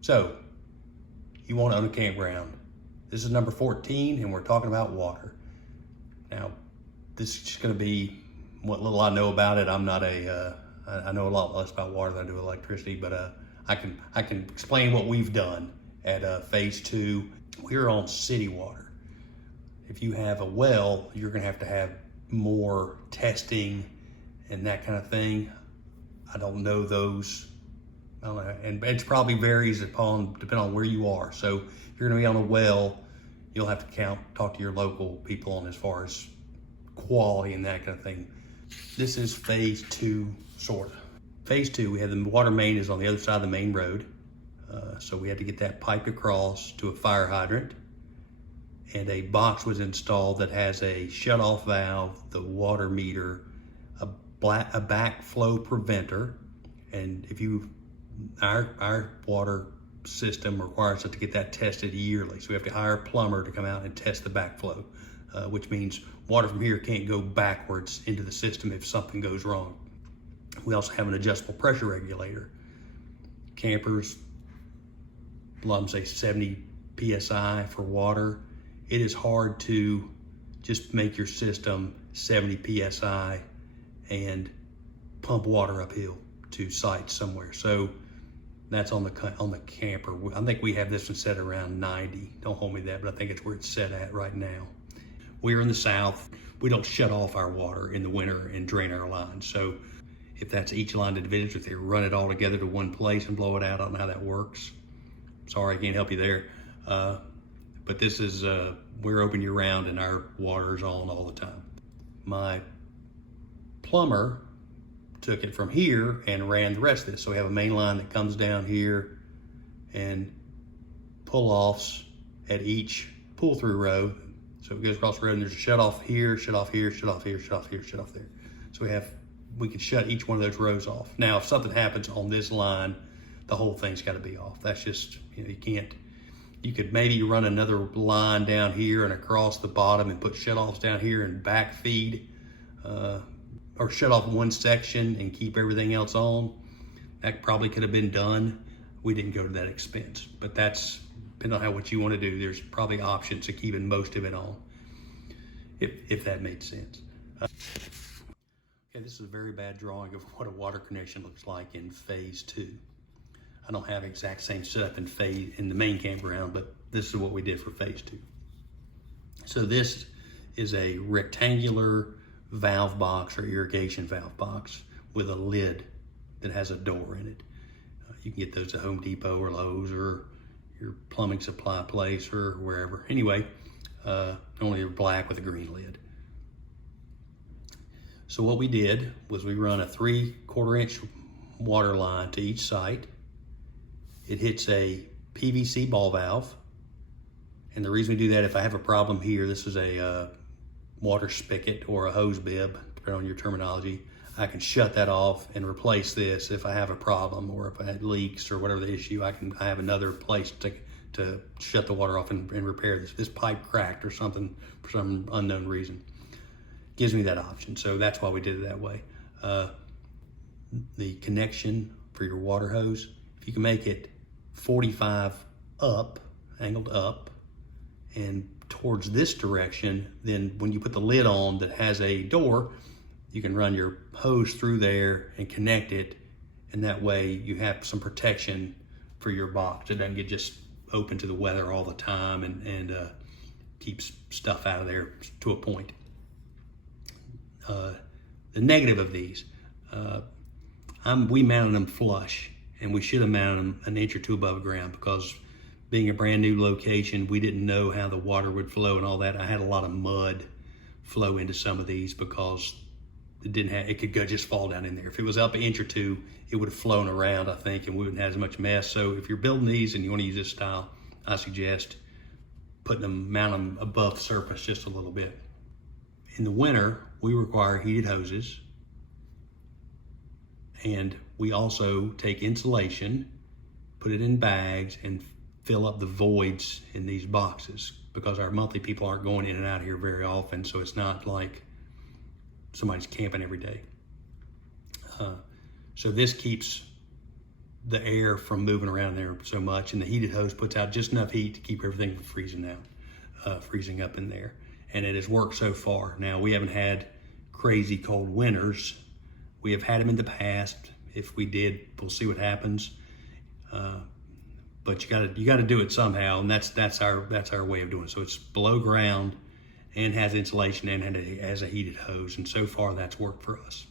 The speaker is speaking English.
So, you want to own a campground. This is number 14, and we're talking about water. Now, this is just going to be what little I know about it. I'm not I know a lot less about water than I do electricity, but I can explain what we've done at phase 2. We're on city water. If you have a well, you're going to have more testing and that kind of thing. I don't know those. I don't know, and it probably varies depending on where you are. So if you're going to be on a well, you'll have to talk to your local people on as far as quality and that kind of thing. This is phase 2, sort of. Phase 2, we have the water main is on the other side of the main road. So we had to get that piped across to a fire hydrant, and a box was installed that has a shut-off valve, the water meter, a backflow preventer, and our water system requires us to get that tested yearly. So we have to hire a plumber to come out and test the backflow, which means water from here can't go backwards into the system if something goes wrong. We also have an adjustable pressure regulator. Campers, a lot of them say 70 PSI for water. It is hard to just make your system 70 PSI and pump water uphill to sites somewhere. So that's on the camper. I think we have this one set around 90. Don't hold me to that, but I think it's where it's set at right now. We're in the South. We don't shut off our water in the winter and drain our lines. So if that's each line individually, if they run it all together to one place and blow it out, I don't know how that works. Sorry, I can't help you there. But this is, we're open year round and our water's on all the time. My plumber took it from here and ran the rest of this. So we have a main line that comes down here and pull-offs at each pull-through row. So it goes across the road and there's a shut-off here, shut-off here, shut-off here, shut-off here, shut-off there. So we can shut each one of those rows off. Now, if something happens on this line, the whole thing's got to be off. That's just, you can't. You could maybe run another line down here and across the bottom and put shut-offs down here and backfeed, or shut off one section and keep everything else on. That probably could have been done. We didn't go to that expense, but that's depending on what you want to do. There's probably options to keeping most of it on, if that made sense. Okay, this is a very bad drawing of what a water connection looks like in phase 2. I don't have exact same setup in the main campground, but this is what we did for phase 2. So this is a rectangular valve box or irrigation valve box with a lid that has a door in it. You can get those at Home Depot or Lowe's or your plumbing supply place or wherever. Anyway, only they're black with a green lid. So what we did was we run a 3/4 inch water line to each site. It hits a PVC ball valve. And the reason we do that, if I have a problem here, this is a water spigot or a hose bib, depending on your terminology, I can shut that off and replace this if I have a problem, or if I had leaks or whatever the issue, I have another place to shut the water off and repair this. This pipe cracked or something for some unknown reason. Gives me that option, so that's why we did it that way. The connection for your water hose, if you can make it 45 up, angled up, and towards this direction, then when you put the lid on that has a door, you can run your hose through there and connect it, and that way you have some protection for your box. It doesn't get just open to the weather all the time and keeps stuff out of there to a point. The negative of these, we mounted them flush, and we should have mounted them an inch or two above ground, because being a brand new location, we didn't know how the water would flow and all that. I had a lot of mud flow into some of these because it could just fall down in there. If it was up an inch or two, it would have flown around, I think, and we wouldn't have as much mess. So if you're building these and you want to use this style, I suggest mounting them above the surface just a little bit. In the winter, we require heated hoses, and we also take insulation, put it in bags, and fill up the voids in these boxes, because our monthly people aren't going in and out here very often, so it's not like somebody's camping every day. So this keeps the air from moving around there so much, and the heated hose puts out just enough heat to keep everything from freezing up in there. And it has worked so far. Now, we haven't had crazy cold winters. We have had them in the past. If we did, we'll see what happens. But you gotta do it somehow, and that's our way of doing it. So it's below ground and has insulation and has a heated hose, and so far that's worked for us.